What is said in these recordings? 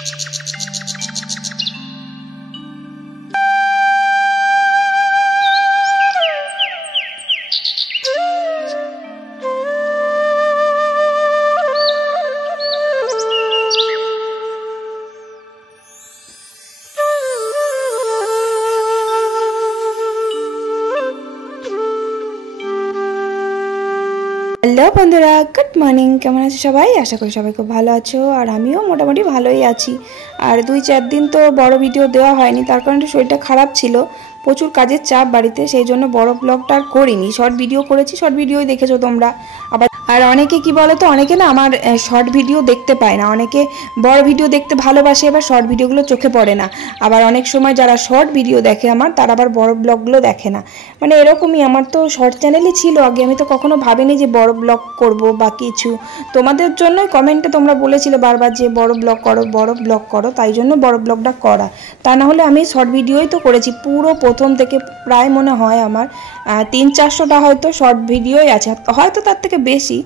Hello বন্ধুরা, good morning. কেমন আছো সবাই? আশা করি সবাই খুব ভালো আছো, আর আমিও মোটামুটি ভালোই আছি। আর 2-4 দিন তো বড় ভিডিও দেওয়া হয়নি, তার কারণে শরীরটা খারাপ ছিল, প্রচুর কাজের চাপ বাড়িতে, সেই জন্য বড় ব্লগটা আর করিনি। শর্ট ভিডিও করেছি, শর্ট ভিডিওই দেখেছো তোমরা। আবার আর অনেকে কি বলো তো, অনেকে না আমার শর্ট ভিডিও দেখতে পায় না, অনেকে বড় ভিডিও দেখতে ভালোবাসে, এবার শর্ট ভিডিওগুলো চোখে পড়ে না। আবার অনেক সময় যারা শর্ট ভিডিও দেখে আমার, তারা আবার বড় ব্লগগুলো দেখে না। মানে এরকমই, আমার তো শর্ট চ্যানেলই ছিল আগে, আমি তো কখনো ভাবিনি যে বড় ব্লগ করব বা কিছু। তোমাদের জন্যই কমেন্টে তোমরা বলেছিলে বারবার যে বড় ব্লগ করো, বড় ব্লগ করো, তাই জন্য বড় ব্লগটা করা। তা না হলে আমি শর্ট ভিডিওই তো করেছি পুরো প্রথম থেকে, প্রায় মনে হয় আমার 300-400টা হয়তো শর্ট ভিডিওই আছে, হয়তো তার থেকে বেশি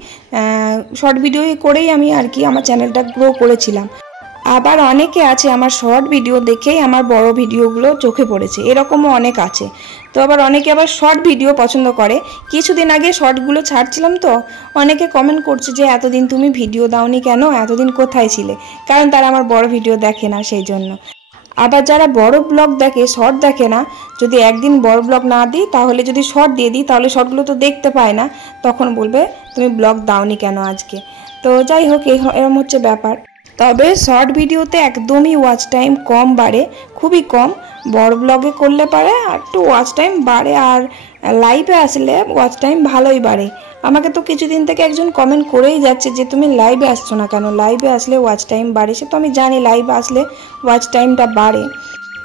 শর্ট ভিডিও করেই আমি আর কি আমার চ্যানেলটা গ্রো করেছিলাম। আবার অনেকে আছে আমার শর্ট ভিডিও দেখেই আমার বড় ভিডিওগুলো চোখে পড়েছে, এরকমও অনেক আছে। তো আবার অনেকে আবার শর্ট ভিডিও পছন্দ করে। কিছুদিন আগে শর্টগুলো ছাড়ছিলাম তো অনেকে কমেন্ট করছে যে এতদিন তুমি ভিডিও দাওনি কেন, এতদিন কোথায় ছিলে? কারণ তারা আমার বড় ভিডিও দেখে না, সেই জন্য। আবার যারা বড় ব্লগ দেখে, শর্ট দেখে না, যদি একদিন বড় ব্লগ না দিই, তাহলে যদি শর্ট দিয়ে দিই, তাহলে শর্টগুলো তো দেখতে পায় না, তখন বলবে তুমি ব্লগ দাওনি কেন আজকে। তো যাই হোক, এরকম হচ্ছে ব্যাপার। তবে শর্ট ভিডিওতে একদমই ওয়াচ টাইম কম বাড়ে, খুবই কম। বড় ব্লগে করলে পারে একটু ওয়াচ টাইম বাড়ে, আর লাইভে আসলে ওয়াচ টাইম ভালোই বাড়ে। আমাকে তো কিছুদিন থেকে একজন কমেন্ট করেই যাচ্ছে যে তুমি লাইভে আসছো না কেন, লাইভে আসলে ওয়াচ টাইম বাড়ে। সে তো আমি জানি লাইভে আসলে ওয়াচ টাইমটা বাড়ে,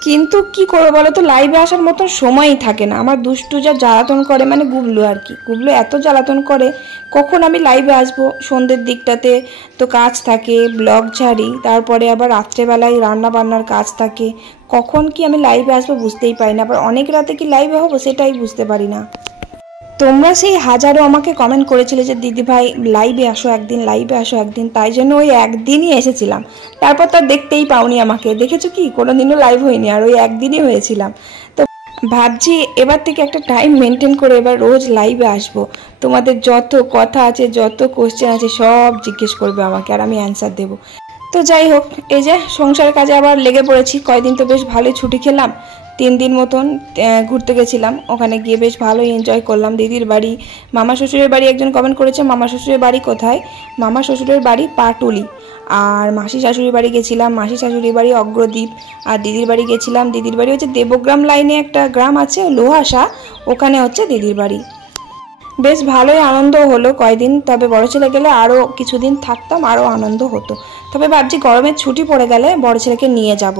কিন্তু কি করবো বলো তো, লাইভে আসার মতো সময়ই থাকে না। আমার দুষ্টু যা জ্বালাতন করে, মানে গুবলু আর কি, গুবলু এত জ্বালাতন করে, কখন আমি লাইভে আসবো? সন্ধ্যের দিকটাতে তো কাজ থাকে, ব্লগ ছাড়ি, তারপরে আবার রাত্রেবেলায় রান্না বান্নার কাজ থাকে, কখন কি আমি লাইভে আসবো বুঝতেই পারি না। আবার অনেক রাতে কি লাইভে হবো সেটাই বুঝতে পারি না। তোমরা সেই হাজারো আমাকে কমেন্ট করেছিলে যে দিদি ভাই লাইভে আসো একদিন, লাইভে আসো একদিন, তাই জন্য ওই একদিনই এসেছিলাম। তারপর তো দেখতেই পাওনি আমাকে, দেখেছো কি? কোনোদিনও লাইভ হয়নি, আর ওই একদিনই হয়েছিলাম। তো ভাবছি এবার থেকে একটা টাইম মেনটেন করে এবার রোজ লাইভে আসবো। তোমাদের যত কথা আছে, যত কোশ্চেন আছে, সব জিজ্ঞেস করবে আমাকে, আর আমি অ্যান্সার দেবো। তো যাই হোক, এই যে সংসারের কাজে আবার লেগে পড়েছি। কয়দিন তো বেশ ভালোই ছুটি খেলাম, 3 দিন মতন ঘুরতে গেছিলাম, ওখানে গিয়ে বেশ ভালোই এনজয় করলাম। দিদির বাড়ি, মামা শ্বশুরের বাড়ি, একজন কমেন্ট করেছে মামা শ্বশুরের বাড়ি কোথায়, মামা শ্বশুরের বাড়ি পাটুলি। আর মাসি শাশুড়ির বাড়ি গেছিলাম, মাসি শাশুড়ির বাড়ি অগ্রদ্বীপ। আর দিদির বাড়ি গেছিলাম, দিদির বাড়ি হচ্ছে দেবগ্রাম লাইনে একটা গ্রাম আছে লোহাসা, ওখানে হচ্ছে দিদির বাড়ি। বেশ ভালোই আনন্দ হলো কয়দিন। তবে বড় ছেলে গেলে আরও কিছুদিন থাকতাম, আরও আনন্দ হতো। তবে ভাবছি গরমের ছুটি পড়ে গেলে বড় ছেলেকে নিয়ে যাব,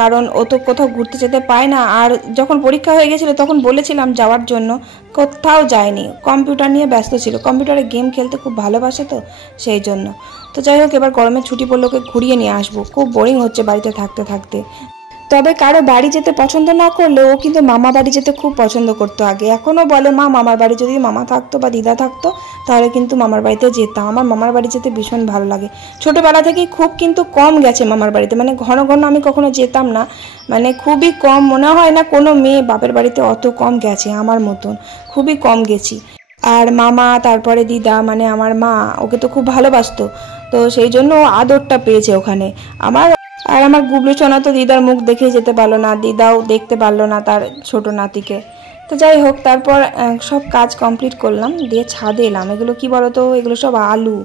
কারণ ও তো কোথাও ঘুরতে যেতে পায় না। আর যখন পরীক্ষা হয়ে গেছিলো তখন বলেছিলাম যাওয়ার জন্য, কোথাও যায়নি, কম্পিউটার নিয়ে ব্যস্ত ছিল, কম্পিউটারে গেম খেলতে খুব ভালোবাসে তো, সেই জন্য। তো যাই হোক, এবার গরমের ছুটি পড়লে ওকে ঘুরিয়ে নিয়ে আসবো, খুব বোরিং হচ্ছে বাড়িতে থাকতে থাকতে। তবে কারো বাড়ি যেতে পছন্দ না করলেও ও কিন্তু মামা বাড়ি যেতে খুব পছন্দ করতো আগে, এখনও বলে মা মামার বাড়ি যদি মামা থাকতো বা দিদা থাকতো তাহলে কিন্তু মামার বাড়িতে যেতাম। আমার মামার বাড়ি যেতে ভীষণ ভালো লাগে, ছোটোবেলা থেকেই খুব কিন্তু কম গেছে মামার বাড়িতে, মানে ঘন ঘন আমি কখনো যেতাম না, মানে খুবই কম। মনে হয় না কোনো মেয়ে বাপের বাড়িতে অত কম গেছে, আমার মতন খুবই কম গেছি। আর মামা, তারপরে দিদা, মানে আমার মা ওকে তো খুব ভালোবাসতো, তো সেই জন্য আদরটা পেয়েছে ওখানে আমার। আর আমার গুবলু সোনা তো দিদার মুখ দেখেই যেতে পারলো না, দিদাও দেখতে পারলো না তার ছোট নাতিকে। তো যাই হোক, তারপর সব কাজ কমপ্লিট করলাম, দিয়ে ছাদে এলাম। এগুলো কি বলো তো, এগুলো সব আলু,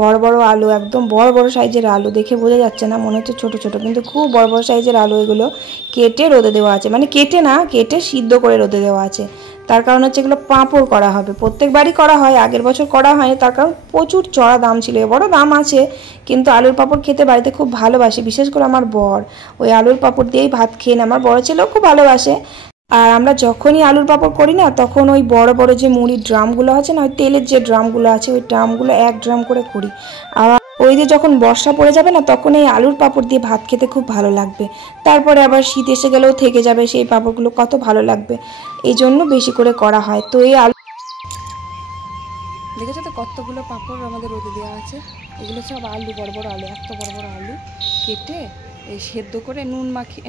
বড় বড় আলু, একদম বড় বড় সাইজের আলু, দেখে বোঝা যাচ্ছে না, মনে হচ্ছে ছোট ছোট, কিন্তু খুব বড় বড় সাইজের আলু। এগুলো কেটে রোদে দেওয়া আছে, মানে কেটে না, কেটে সিদ্ধ করে রোদে দেওয়া আছে। তার কারণ হচ্ছে এগুলো পাঁপড় করা হবে, প্রত্যেকবারই করা হয়, আগের বছর করা হয়নি, তার কারণ প্রচুর চড়া দাম ছিল, বড় দাম আছে। কিন্তু আলুর পাঁপড় খেতে বাড়িতে খুব ভালোবাসে, বিশেষ করে আমার বর, ওই আলুর পাঁপড় দিয়েই ভাত খেয়ে নেয়। আমার বড় ছেলেও খুব ভালোবাসে। আর আমরা যখনই আলুর পাঁপড় করি না, তখন ওই বড় বড় যে মুড়ির ড্রামগুলো আছে না, ওই তেলের যে ড্রামগুলো আছে, ওই ড্রামগুলো 1 ড্রাম করে করি। আর ওই যে যখন বর্ষা পড়ে যাবে না, তখন এই আলুর পাঁপড় দিয়ে ভাত খেতে খুব ভালো লাগবে। তারপরে আবার শীত এসে গেলেও থেকে যাবে সেই পাঁপড়গুলো, কত ভালো লাগবে, এই জন্য বেশি করে করা হয়। তো এই আলু দেখেছো তো কতগুলো পাঁপড় আমাদের রোদে দেওয়া আছে, এগুলো সব আলু, বড় বড় আলু, এত বড় বড় আলু, কেটে এই সেদ্ধ করে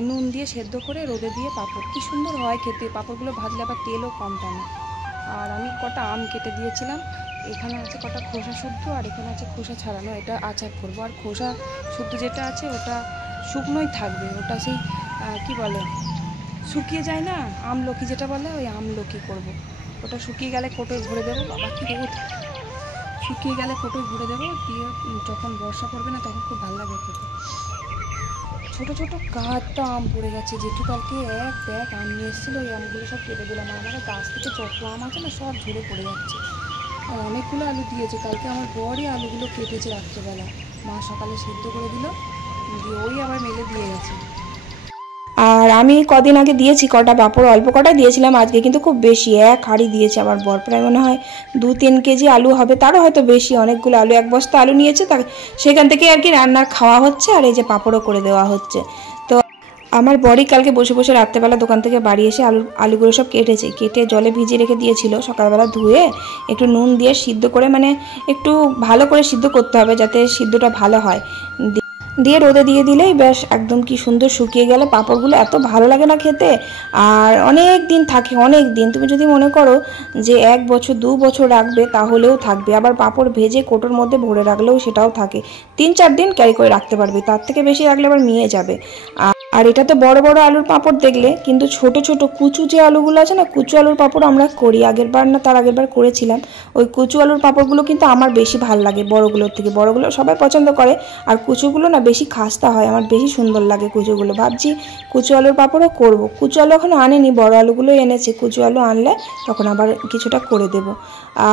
নুন দিয়ে সেদ্ধ করে রোদে দিয়ে পাঁপড়, কি সুন্দর হয় খেতে। পাঁপড়গুলো ভাজলে আবার তেলও কম টানে। আর আমি কটা আম কেটে দিয়েছিলাম, এখানে আছে কটা খোসা শুদ্ধ আর এখানে আছে খোসা ছাড়ানো, এটা আচার করব। আর খোসা শুদ্ধ যেটা আছে ওটা শুকনোই থাকবে, ওটা সেই কি বলে শুকিয়ে যায় না, আমলকি যেটা বলে, ওই আমলকি করব। ওটা শুকিয়ে গেলে কোটোয় ভরে দেবো। বাবা কি রোদ! শুকিয়ে গেলে কোটোয় ভরে দেবো, দিয়ে যখন বর্ষা পড়বে না তখন খুব ভালো লাগবে খেতে। ছোটো ছোটো গাছটা আম পড়ে গেছে। জেঠু কালকে এক ব্যাগ আম নিয়ে এসেছিলো, ওই আমগুলো সব কেটে দিলাম। আর আমাদের গাছ থেকে যত আম আছে না সব ঝরে পড়ে যাচ্ছে। আর অনেকগুলো আলু দিয়েছে, কালকে আমার বরই আলুগুলো কেটেছে রাত্রেবেলা, মা সকালে সিদ্ধ করে দিল, দিয়ে ওই আবার মেলে দিয়ে গেছে। আর আমি কদিন আগে দিয়েছি কটা পাঁপড়, অল্প কটা দিয়েছিলাম, আজকে কিন্তু খুব বেশি এক হাঁড়ি দিয়েছে আমার বর। প্রায় মনে হয় 2-3 কেজি আলু হবে, তারও হয়তো বেশি। অনেকগুলো আলু, 1 বস্তা আলু নিয়েছে, তা সেখান থেকে আর কি রান্নার খাওয়া হচ্ছে, আর এই যে পাঁপড়ও করে দেওয়া হচ্ছে। তো আমার বরই কালকে বসে বসে রাত্রেবেলা দোকান থেকে বাড়ি এসে আলুগুলো সব কেটে জলে ভিজিয়ে রেখে দিয়েছিল। সকালবেলা ধুয়ে একটু নুন দিয়ে সিদ্ধ করে, মানে একটু ভালো করে সিদ্ধ করতে হবে যাতে সিদ্ধটা ভালো হয়, দিয়ে রোদে দিয়ে দিলেই বেশ একদম কি সুন্দর শুকিয়ে গেলে পাঁপড়গুলো এত ভালো লাগে না খেতে। আর অনেক দিন থাকে, অনেক দিন। তুমি যদি মনে করো যে 1 বছর 2 বছর রাখবে তাহলেও থাকবে। আবার পাঁপড় ভেজে কোটোর মধ্যে ভরে রাখলেও সেটাও থাকে, 3-4 দিন ক্যারি করে রাখতে পারবে। তার থেকে বেশি রাখলে আবার মিয়ে যাবে। আর এটা তো বড় বড় আলুর পাঁপড় দেখলে, কিন্তু ছোট ছোট কুচু যে আলুগুলো আছে না, কুচু আলুর পাঁপড় আমরা করি, আগের বার না তার আগের বার করেছিলাম। ওই কুচু আলুর পাঁপড়গুলো কিন্তু আমার বেশি ভালো লাগে বড়গুলোর থেকে। বড়গুলো সবাই পছন্দ করে, আর কুচুগুলো না বেশি খাস্তা হয়, আমার বেশি সুন্দর লাগে কুচুগুলো। ভাবছি কুচু আলুর পাঁপড়ও করব। কুচু আলু এখন আনেনি, বড় আলুগুলোই এনেছে। কুচু আলু আনলে তখন আবার কিছুটা করে দেব।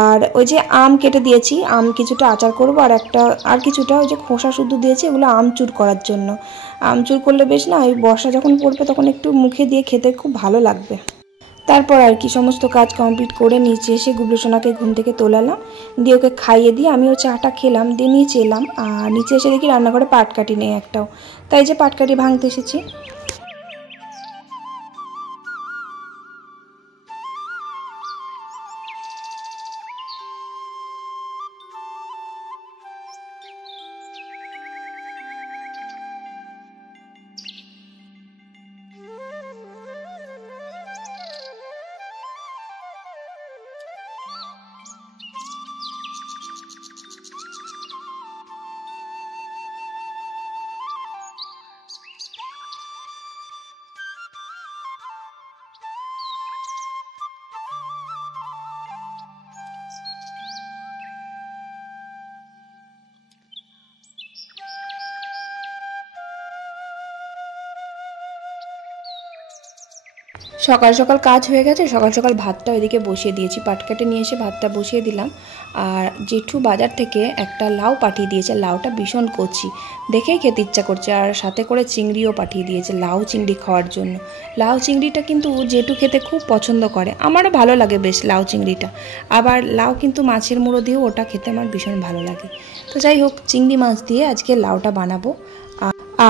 আর ওই যে আম কেটে দিয়েছি, আম কিছুটা আচার করব, আর কিছুটা ওই যে খোসা শুদ্ধ দিয়েছি, এগুলো আমচুর করার জন্য। আমচুর করলে বেশ না, ওই বর্ষা যখন পড়বে তখন একটু মুখে দিয়ে খেতে খুব ভালো লাগবে। তারপর আর কি সমস্ত কাজ কমপ্লিট করে নিচে এসে গুবলু সোনাকে ঘুম থেকে তোলালাম, দিয়ে ওকে খাইয়ে দিয়ে আমিও চাটা খেলাম, দিয়ে নিচে এলাম। আর নিচে এসে দেখি রান্নাঘরে পাটকাঠি নেই একটাও, তাই যে পাটকাঠি ভাঙতে এসেছি। সকাল সকাল কাজ হয়ে গেছে, সকাল সকাল ভাতটা ওইদিকে বসিয়ে দিয়েছি। পাটকাটে নিয়ে এসে ভাতটা বসিয়ে দিলাম। আর জেঠু বাজার থেকে একটা লাউ পাঠিয়ে দিয়েছে, লাউটা ভীষণ কচি, দেখেই খেতে ইচ্ছা করছে। আর সাথে করে চিংড়িও পাঠিয়ে দিয়েছে, লাউ চিংড়ি খাওয়ার জন্য। লাউ চিংড়িটা কিন্তু জেঠু খেতে খুব পছন্দ করে, আমারও ভালো লাগে বেশ লাউ চিংড়িটা। আবার লাউ কিন্তু মাছের মুড়ো দিয়েও ওটা খেতে আমার ভীষণ ভালো লাগে। তো যাই হোক, চিংড়ি মাছ দিয়ে আজকে লাউটা বানাবো।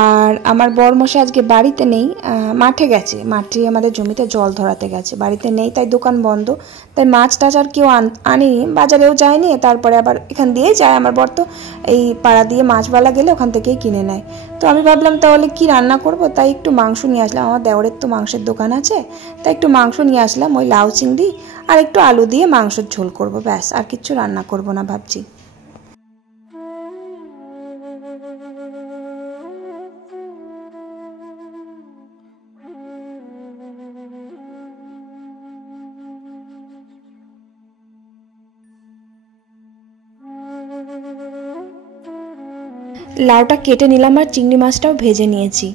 আর আমার বরমশাই আজকে বাড়িতে নেই, মাঠে গেছে, মাঠে আমাদের জমিতে জল ধরাতে গেছে, বাড়িতে নেই, তাই দোকান বন্ধ। তাই মাছ টাছ আর কেউ আনেনি, বাজারেও যায়নি। তারপরে আবার এখান দিয়েই যায় আমার বর, তো এই পাড়া দিয়ে মাছওয়ালা গেলে ওখান থেকেই কিনে নেয়। তো আমি ভাবলাম তাহলে কি রান্না করব, তাই একটু মাংস নিয়ে আসলাম। আমার দেওরের তো মাংসের দোকান আছে, তাই একটু মাংস নিয়ে আসলাম। ওই লাউ চিংড়ি আর একটু আলু দিয়ে মাংসের ঝোল করব, ব্যাস, আর কিচ্ছু রান্না করব না ভাবছি। লাউটা কেটে নিলাম আর চিংড়ি মাছটাও ভেজে নিয়েছি।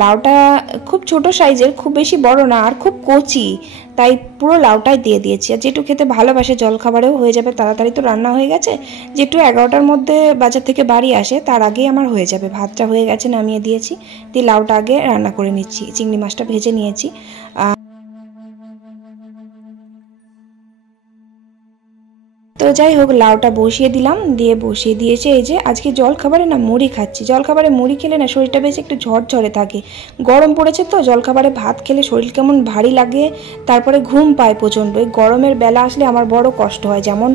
লাউটা খুব ছোট সাইজের, খুব বেশি বড় না, আর খুব কচি, তাই পুরো লাউটাই দিয়ে দিয়েছি। আর যেটু খেতে ভালোবাসে, জলখাবারেও হয়ে যাবে তাড়াতাড়ি, তো রান্না হয়ে গেছে। যেটু 11টার মধ্যে বাজার থেকে বাড়ি আসে, তার আগেই আমার হয়ে যাবে। ভাতটা হয়ে গেছে, নামিয়ে দিয়েছি, দিয়ে লাউটা আগে রান্না করে নিচ্ছি, চিংড়ি মাছটা ভেজে নিয়েছি। তো যাই হোক, লাউটা বসিয়ে দিলাম, দিয়ে বসিয়ে দিয়েছে। এই যে আজকে জলখাবারে না মুড়ি খাচ্ছি। জলখাবারে মুড়ি খেলে না শরীরটা বেশ একটু ঝরঝরে থাকে, গরম পড়েছে তো, জলখাবারে ভাত খেলে শরীর কেমন ভারী লাগে, তারপরে ঘুম পায় প্রচণ্ড। এই গরমের বেলা আসলে আমার বড় কষ্ট হয়, যেমন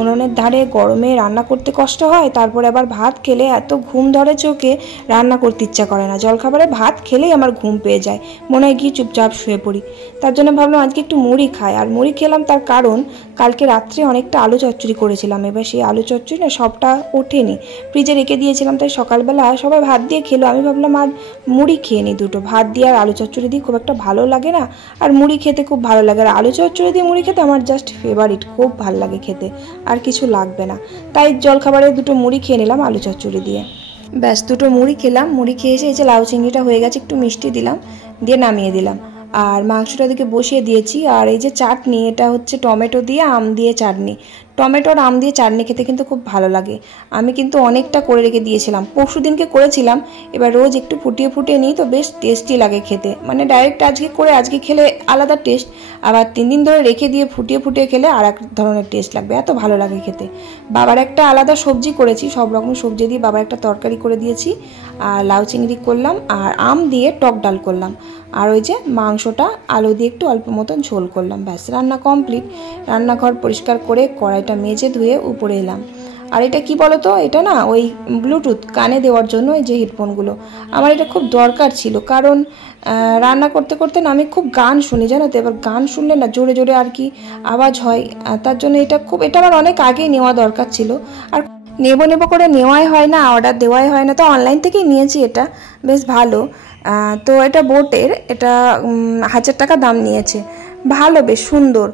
উনুনের ধারে গরমে রান্না করতে কষ্ট হয়, তারপরে আবার ভাত খেলে এত ঘুম ধরে চোখে, রান্না করতে ইচ্ছা করে না। জলখাবারে ভাত খেলেই আমার ঘুম পেয়ে যায়, মনে হয় গিয়ে চুপচাপ শুয়ে পড়ি। তার জন্য ভাবলাম আজকে একটু মুড়ি খাই। আর মুড়ি খেলাম তার কারণ কালকে রাত্রে অনেকটা আলু চচ্চড়ি করেছিলাম। এবার সেই আলু চচ্চড়ি না সবটা ওঠেনি, ফ্রিজে রেখে দিয়েছিলাম, তাই সকালবেলা সবাই ভাত দিয়ে খেলো। আমি ভাবলাম আর মুড়ি খেয়ে নিই দুটো। ভাত দিয়ে আর আলু চচ্চড়ি দিয়ে খুব একটা ভালো লাগে না, আর মুড়ি খেতে খুব ভালো লাগে। আর আলু চচ্চড়ি দিয়ে মুড়ি খেতে আমার জাস্ট ফেভারিট, খুব ভালো লাগে খেতে, আর কিছু লাগবে না। তাই জলখাবারে দুটো মুড়ি খেয়ে নিলাম আলু চচ্চড়ি দিয়ে। ব্যাস দুটো মুড়ি খেলাম। মুড়ি খেয়ে এসে এই যে লাউ চিংড়িটা হয়ে গেছে, একটু মিষ্টি দিলাম, দিয়ে নামিয়ে দিলাম। আর মাংসটা দিকে বসিয়ে দিয়েছি। আর এই যে চাটনি, এটা হচ্ছে টমেটো দিয়ে আম দিয়ে চাটনি। টমেটো আর আম দিয়ে চাটনি খেতে কিন্তু খুব ভালো লাগে। আমি কিন্তু অনেকটা করে রেখে দিয়েছিলাম, পরশু দিনকে করেছিলাম। এবার রোজ একটু ফুটিয়ে ফুটিয়ে নিই তো বেশ টেস্টি লাগে খেতে। মানে ডাইরেক্ট আজকে করে আজকে খেলে আলাদা টেস্ট, আবার 3 দিন ধরে রেখে দিয়ে ফুটিয়ে ফুটিয়ে খেলে আর এক ধরনের টেস্ট লাগবে, এত ভালো লাগে খেতে। বাবার একটা আলাদা সবজি করেছি, সব রকম সবজি দিয়ে বাবার একটা তরকারি করে দিয়েছি। আর লাউ চিংড়ি করলাম, আর আম দিয়ে টক ডাল করলাম। আর ওই যে মাংসটা আলু দিয়ে একটু অল্প মতন ঝোল করলাম, ব্যাস রান্না কমপ্লিট। রান্নাঘর পরিষ্কার করে কড়াইটা মেজে ধুয়ে উপরে এলাম। আর এটা কি বলতো, এটা না ওই ব্লুটুথ কানে দেওয়ার জন্য এই যে হেডফোনগুলো, আমার এটা খুব দরকার ছিল। কারণ রান্না করতে করতে না আমি খুব গান শুনি, জানো তো। এবার গান শুনলে না জোরে জোরে আর কি আওয়াজ হয়, তার জন্য এটা আমার অনেক আগেই নেওয়া দরকার ছিল। আর নেবো নেবো করে নেওয়াই হয় না, অর্ডার দেওয়াই হয় না, তো অনলাইন থেকেই নিয়েছি। এটা বেশ ভালো। তো এটা বোটের, এটা 1000 টাকা দাম নিয়েছে। ভালো, বেশ সুন্দর।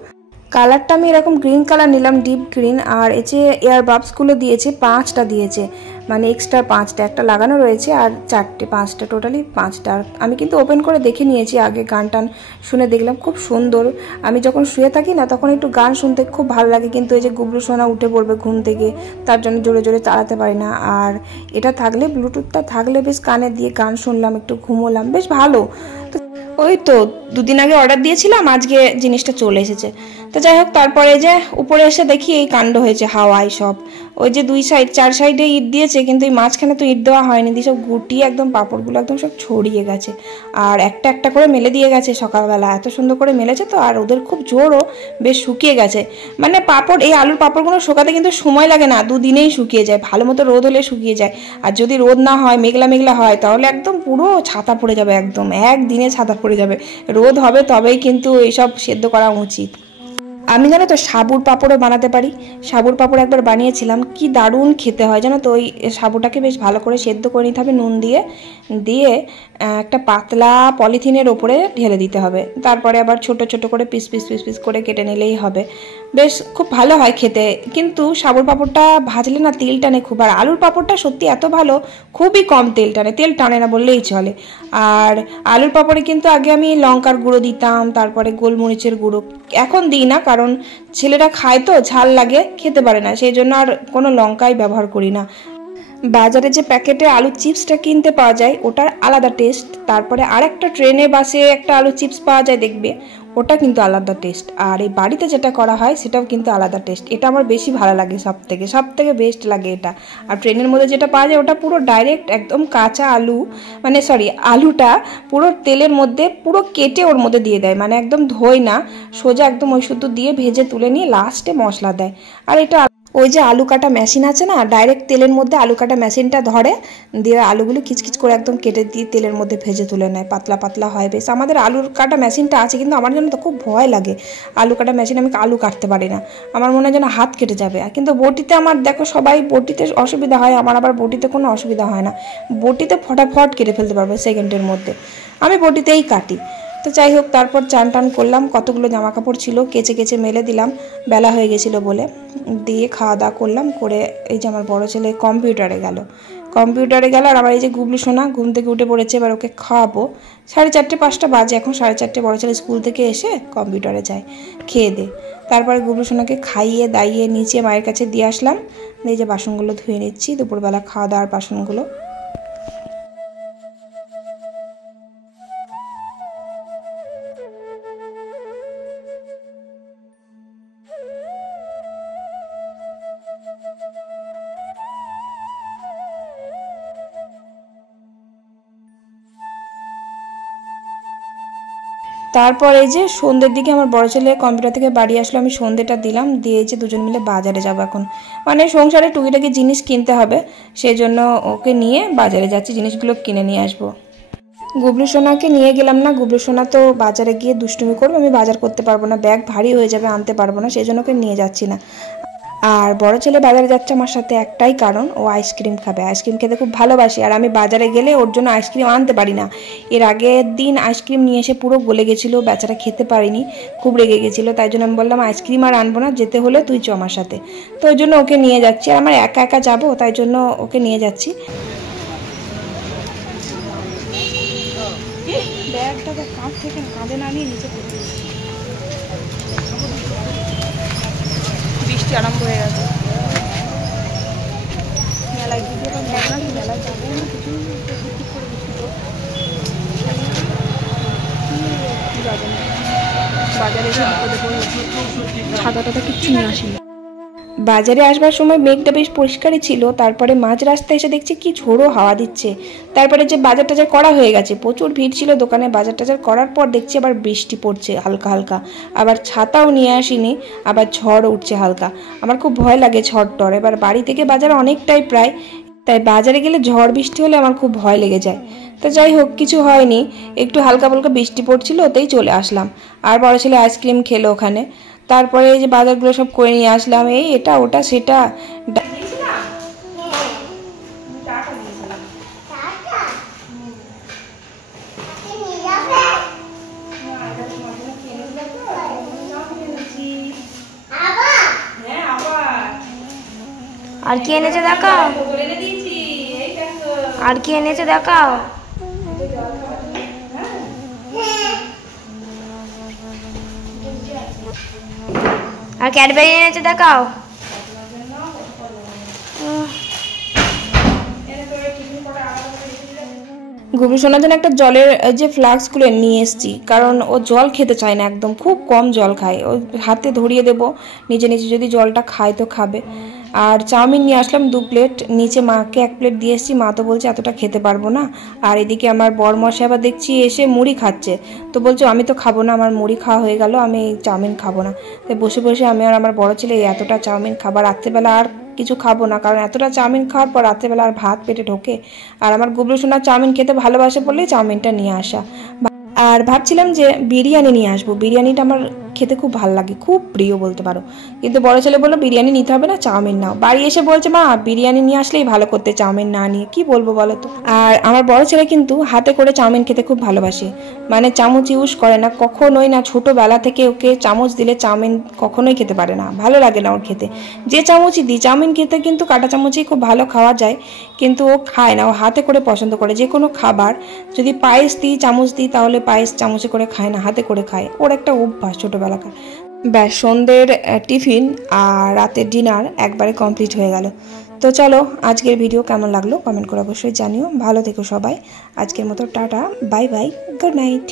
কালারটা আমি এরকম গ্রিন কালার নিলাম, ডিপ গ্রিন। আর এই যে ইয়ারবাডসগুলো দিয়েছে 5টা দিয়েছে, মানে এক্সট্রা 5টা, একটা লাগানো রয়েছে আর 4টে, 5টা, টোটালি 5টা। আমি কিন্তু ওপেন করে দেখে নিয়েছি আগে, গান টান শুনে দেখলাম, খুব সুন্দর। আমি যখন শুয়ে থাকি না তখন একটু গান শুনতে খুব ভালো লাগে, কিন্তু এই যে গুবলু সোনা উঠে পড়বে ঘুম থেকে, তার জন্য জোরে জোরে চালাতে পারি না। আর এটা থাকলে, ব্লুটুথটা থাকলে বেশ কানে দিয়ে গান শুনলাম, একটু ঘুমোলাম, বেশ ভালো। তো ওই তো 2 দিন আগে অর্ডার দিয়েছিলাম, আজকে জিনিসটা চলে এসেছে। তো যাই হোক, তারপরে যে উপরে এসে দেখি এই কাণ্ড হয়েছে, হাওয়ায় সব। ওই যে 2 সাইড 4 সাইডে ইট দিয়েছে, কিন্তু এই মাঝখানে তো ইট দেওয়া হয়নি, দিয়ে সব গুটিয়ে একদম পাঁপড়গুলো একদম সব ছড়িয়ে গেছে। আর একটা একটা করে মেলে দিয়ে গেছে সকালবেলা, এত সুন্দর করে মেলেছে তো। আর ওদের খুব জোরও, বেশ শুকিয়ে গেছে। মানে পাঁপড়, এই আলুর পাঁপড়গুলো শুকাতে কিন্তু সময় লাগে না, 2 দিনেই শুকিয়ে যায়, ভালো মতো রোদ হলে শুকিয়ে যায়। আর যদি রোদ না হয়, মেঘলা মেঘলা হয়, তাহলে একদম পুরো ছাতা পড়ে যাবে, একদম একদিনে ছাতা পড়ে যাবে। রোদ হবে তবেই কিন্তু এইসব সেদ্ধ করা উচিত। আমি জানো তো সাবুর পাঁপড়ও বানাতে পারি। সাবুর পাঁপড় একবার বানিয়েছিলাম, কি দারুণ খেতে হয় জানো তো। ওই সাবুটাকে বেশ ভালো করে সেদ্ধ করে নিতে হবে নুন দিয়ে, দিয়ে একটা পাতলা পলিথিনের ওপরে ঢেলে দিতে হবে। তারপরে আবার ছোট ছোট করে পিস পিস পিস পিস করে কেটে নিলেই হবে। বেশ খুব ভালো হয় খেতে। কিন্তু সাবুর পাঁপড়টা ভাজলে না তেল টানে খুব। আর আলুর পাঁপড়টা সত্যি এত ভালো, খুবই কম তেল টানে, তেল টানে না বললেই চলে। আর আলুর পাঁপড়ে কিন্তু আগে আমি লঙ্কার গুঁড়ো দিতাম, তারপরে গোলমরিচের গুঁড়ো। এখন দিই না, কারণ ছেলেরা খায় তো, ঝাল লাগে, খেতে পারে না, সেই জন্য আর কোনো লঙ্কাই ব্যবহার করি না। বাজারে যে প্যাকেটে আলু চিপসটা কিনতে পাওয়া যায়, ওটার আলাদা টেস্ট। তারপরে আরেকটা ট্রেনে বাসে একটা আলু চিপস পাওয়া যায় দেখবে, ওটা কিন্তু আলাদা টেস্ট। আর এই বাড়িতে যেটা করা হয় সেটাও কিন্তু আলাদা টেস্ট। এটা আমার বেশি ভালো লাগে, সব থেকে বেস্ট লাগে এটা। আর ট্রেনের মধ্যে যেটা পাওয়া যায় ওটা পুরো ডাইরেক্ট একদম কাঁচা আলু, মানে সরি, আলুটা পুরো তেলের মধ্যে পুরো কেটে ওর মধ্যে দিয়ে দেয়, মানে একদম ধোয় না, সোজা একদম ওই শুধু দিয়ে ভেজে তুলে নিয়ে লাস্টে মশলা দেয়। আর এটা ওই যে আলু কাটা মেশিন আছে না, ডাইরেক্ট তেলের মধ্যে আলু কাটা মেশিনটা ধরে, দিয়ে আলুগুলো কিচকিচ করে একদম কেটে দিয়ে তেলের মধ্যে ভেজে তুলে নেয়, পাতলা পাতলা হয় বেশ। আমাদের আলুর কাটা মেশিনটা আছে, কিন্তু আমার জন্য তো খুব ভয় লাগে আলু কাটা মেশিন, আমি আলু কাটতে পারি না, আমার মনে হয় যেন হাত কেটে যাবে। কিন্তু বটিতে আমার দেখো সবাই বটিতে অসুবিধা হয়, আমার আবার বটিতে কোনো অসুবিধা হয় না, বটিতে ফটাফট কেটে ফেলতে পারবে সেকেন্ডের মধ্যে, আমি বটিতেই কাটি। তো যাই হোক, তারপর চান টান করলাম, কতগুলো জামা কাপড় ছিল কেচে কেচে মেলে দিলাম, বেলা হয়ে গেছিলো বলে। দিয়ে খাওয়া দাওয়া করলাম, করে এই যে আমার বড় ছেলে কম্পিউটারে গেল। আর আমার এই যে গুবলু সোনা ঘুম থেকে উঠে পড়েছে, এবার ওকে খাওয়াবো। 4:30 5টা বাজে এখন, 4:30 বড় ছেলে স্কুল থেকে এসে কম্পিউটারে যায়, খেয়ে দে। তারপরে গুবলু সোনাকে খাইয়ে দাইয়ে নিচে মায়ের কাছে দিয়ে আসলাম। এই যে বাসনগুলো ধুয়ে নিচ্ছি, দুপুরবেলা খাওয়া দাওয়ার বাসনগুলো। তারপর এই যে সন্ধ্যের দিকে আমার বড় ছেলে কম্পিউটার থেকে বাড়ি আসলো, আমি সন্ধ্যেটা দিলাম, দিয়ে যে দুজন মিলে বাজারে যাবো এখন। মানে সংসারে টুকিটাকি জিনিস কিনতে হবে, সেই জন্য ওকে নিয়ে বাজারে যাচ্ছি, জিনিসগুলো কিনে নিয়ে আসবো। গুবলু সোনাকে নিয়ে গেলাম না, গুবলু সোনা তো বাজারে গিয়ে দুষ্টুমি করবে, আমি বাজার করতে পারবো না, ব্যাগ ভারী হয়ে যাবে, আনতে পারবো না, সেই জন্য ওকে নিয়ে যাচ্ছি না। আর বড় ছেলে বাজারে যাচ্ছে আমার সাথে একটাই কারণ, ও আইসক্রিম খাবে, আইসক্রিম খেতে খুব ভালোবাসি। আর আমি বাজারে গেলে ওর জন্য আইসক্রিম আনতে পারি না। এর আগের দিন আইসক্রিম নিয়ে এসে পুরো গলে গেছিলো, বেচারা খেতে পারিনি, খুব রেগে গেছিলো। তাই জন্য আমি বললাম আইসক্রিম আর আনবো না, যেতে হলে তুই চ আমার সাথে। তো ওই জন্য ওকে নিয়ে যাচ্ছি, আর আমার একা একা যাবো, তাই জন্য ওকে নিয়ে যাচ্ছি। ব্যাগটাকে কাঁধ থেকে কাঁধে না নিয়ে নিচে পড়ে বৃষ্টি আরম্ভ হয়ে গেছে। মেলায় গিয়ে মেলায় যাবো না, কিছু ঠিক করে যাবো না, বাজারে ছাতা টাতা কিচ্ছু নিয়ে আসিনি। বাজারে আসবার সময় মেঘটা বেশ পরিষ্কারই ছিল, তারপরে মাঝ রাস্তায় এসে দেখছি কি ঝোড়ো হাওয়া দিচ্ছে। তারপরে যে বাজার টাজার করা হয়ে গেছে, প্রচুর ভিড় ছিল দোকানে, বাজার টাজার করার পর দেখছি আবার বৃষ্টি পড়ছে হালকা হালকা, আবার ছাতাও নিয়ে আসিনি, আবার ঝড় উঠছে হালকা। আমার খুব ভয় লাগে ঝড় টর, এবার বাড়ি থেকে বাজার অনেকটাই প্রায়, তাই বাজারে গেলে ঝড় বৃষ্টি হলে আমার খুব ভয় লেগে যায়। তো যাই হোক, কিছু হয়নি, একটু হালকা হালকা বৃষ্টি পড়ছিল, ওতেই চলে আসলাম। আর বড় ছেলে আইসক্রিম খেলো ওখানে। তারপরে এই যে বাজারগুলো সব করে নিয়ে আসলাম, এই এটা ওটা সেটা। আর কি এনেছে দেখাও, আর কি এনেছে দেখাও। আর ক্যাডবেরি এনেছে দেখাও। গুবলু সোনার জন্য একটা জলের যে ফ্লাস্কগুলো নিয়ে এসেছি, কারণ ও জল খেতে চায় না, একদম খুব কম জল খায়। ও হাতে ধরিয়ে দেবো, নিজে নিজে যদি জলটা খায় তো খাবে। আর চাউমিন নিয়ে আসলাম 2 প্লেট, নিচে মাকে 1 প্লেট দিয়ে এসেছি, মা তো বলছে এতটা খেতে পারবো না। আর এদিকে আমার বরমশাই আবার দেখছি এসে মুড়ি খাচ্ছে, তো বলছে আমি তো খাবো না, আমার মুড়ি খাওয়া হয়ে গেল, আমি চাউমিন খাবো না। তাই বসে বসে আমি আর আমার বড় ছেলে এতটা চাউমিন খাবার, রাত্রেবেলা আর কিছু খাবো না, কারণ এতটা চাউমিন খাওয়ার পর রাত্রেবেলা আর ভাত পেটে ঢোকে। আর আমার গুবলু সোনা চাউমিন খেতে ভালোবাসে বলেই চাউমিনটা নিয়ে আসা। আর ভাবছিলাম যে বিরিয়ানি নিয়ে আসবো, বিরিয়ানিটা আমার খেতে খুব ভালো লাগে, খুব প্রিয় বলতে পারো। কিন্তু বড় ছেলে বললো বিরিয়ানি নিতে হবে না, চাউমিন নাও। বাড়ি এসে বলছে মা বিরিয়ানি নিয়ে আসলেই ভালো করতে, চাউমিন না নিয়ে কি বলবো বলো তো। আর আমার বড় ছেলে কিন্তু হাতে করে চাউমিন খেতে খুব ভালোবাসে, মানে চামচ ইউজ করে না কখনোই না। ছোটোবেলা থেকে ওকে চামচ দিলে চাউমিন কখনোই খেতে পারে না, ভালো লাগে না ওর খেতে। যে চামচই দিই চাউমিন খেতে কিন্তু কাঁটা চামচেই খুব ভালো খাওয়া যায়, কিন্তু ও খায় না, ও হাতে করে পছন্দ করে। যে কোনো খাবার যদি পায়েস দিই চামচ দিই, তাহলে পায়েস চামচে করে খায় না, হাতে করে খায়, ওর একটা অভ্যাস ছোটোবেলাকার। ব্যাস সন্ধ্যের টিফিন আর রাতের ডিনার একবারে কমপ্লিট হয়ে গেল। তো চলো আজকের ভিডিও কেমন লাগলো কমেন্ট করে অবশ্যই জানিও। ভালো থেকো সবাই, আজকের মতো tata, bye bye, good night.